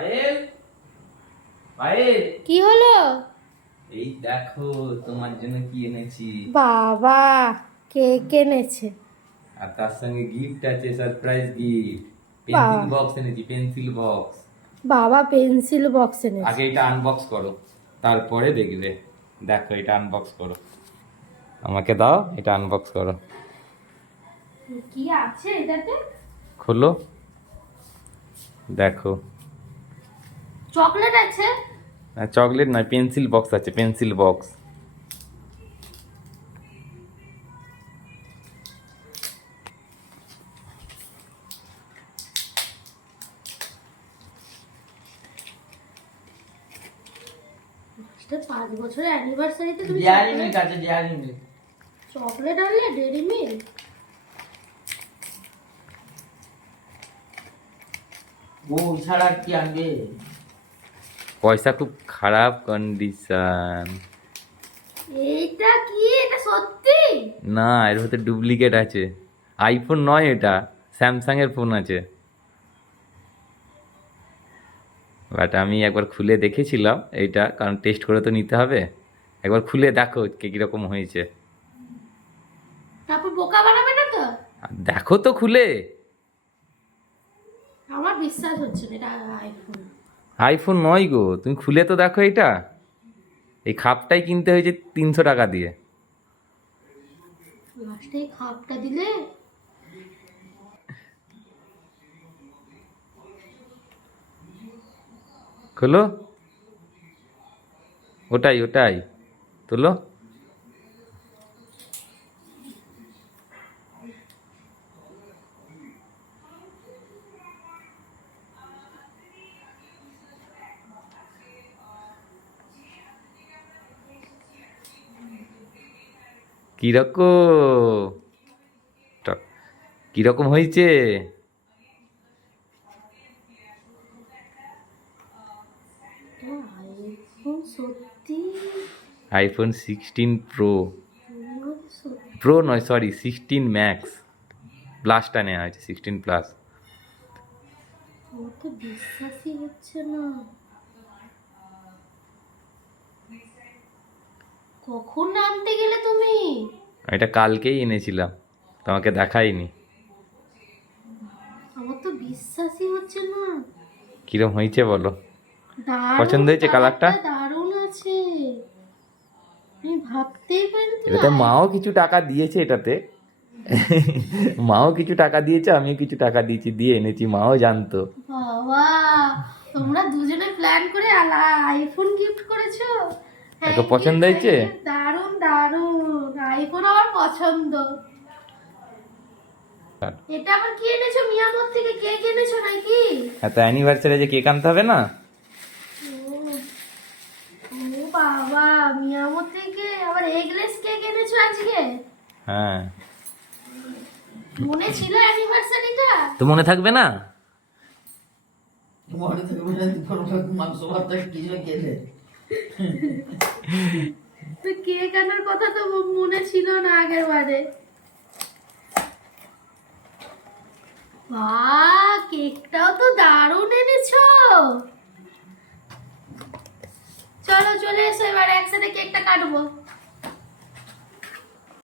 পায়েল, পায়েল, কি হলো? এই দেখো তোমার জন্য কি এনেছি। বাবা, কেক এনেছে। আর তার সঙ্গে গিফট আছে, সারপ্রাইজ গিফট। পেন্সিল বাবা, বক্স এনেছি, পেন্সিল বক্স। বাবা পেন্সিল বক্স এনেছে। আগে এটা আনবক্স করো, তারপরে দেখবে। দেখো এটা আনবক্স করো, আমাকে দাও, এটা আনবক্স করো। কি আছে এটাতে? খোলো, দেখো। চকলেট আছে? চকলেট নয়, পেন্সিল বক্স আছে, পেন্সিল বক্স। এটা 5 বছরের অ্যানিভার্সারিতে তুমি ডেয়ারি মিল্ক আছে, ডেয়ারি মিল্ক। চকলেট আনলে? Dairy Milk? ও ছাড়া কি আনবে? পয়সা খুব খারাপ কন্ডিশন। এইটা কি? এটা সত্যি? না, এর ভিতরে ডুপ্লিকেট আছে। আইফোন নয়, এটা স্যামসাং এর ফোন আছে। বাট আমি একবার খুলে দেখেছিলাম এইটা, কারণ টেস্ট করে তো নিতে হবে। একবার খুলে দেখো কে কিরকম হয়েছে। তারপর বোকা বানাবে না তো? আর দেখো তো খুলে। আমার বিশ্বাস হচ্ছে না এটা আইফোন। আইফোন নয় গো, তুমি খুলে তো দেখো এটা। এই খাপটাই কিনতে হয়েছে 300 টাকা দিয়ে। লাস্টে খাপটা দিলে? খোলো, ওটাই ওটাই তোলো। কিরকম, কিরকম হয়েছে? আইফোন সত্যি? IPhone 16 pro. সত্যি? প্রো নয়, সরি, 16 ম্যাক্স। প্লাসটা নেওয়া হয়েছে, 16 প্লাস। আমার তো বিশ্বাসই হচ্ছে না। কখন আনতে গেলে তুমি? এটা কালকেই এনেছিলাম, তোমাকে দেখাইনি। আমার তো বিশ্বাসই হচ্ছে না। কিরম হয়েছে বলো? দারুণ, পছন্দ হয়েছে কালারটা? দারুণ আছে। আমি ভাবতেই পারিনি তুমি এটাতে মাও কিছু টাকা দিয়েছে এটাতে। মাও কিছু টাকা দিয়েছে, আমিও কিছু টাকা দিয়েছি, দিয়ে এনেছি, মাও জানতো। বাবা, তোমরা দুজনে প্ল্যান করে আইফোন গিফট করেছো। একে পছন্দ হয়েছে? দারুণ দারুণ, আইফোন আমার পছন্দ। এটা আবার কি এনেছো? মিয়ামোর থেকে কেক এনেছো নাকি? এত অ্যানিভার্সারি যে কেক আনতে হবে না? ও, ও বাবা, মিয়ামোর থেকে আবার এগলেস কেক এনেছো আজকে? হ্যাঁ, মনে ছিল অ্যানিভার্সারিটা? তো মনে থাকবে না? মনে থাকবে না, মাংস ভাতটা কিছু খেলে। তো কেক আনার কথা তো মনে ছিল না আগের বারে। বাহ, কেকটাও তো দারুণ এনেছো। চলো চলে এসো, এবার একসাথে কেকটা কাটবো।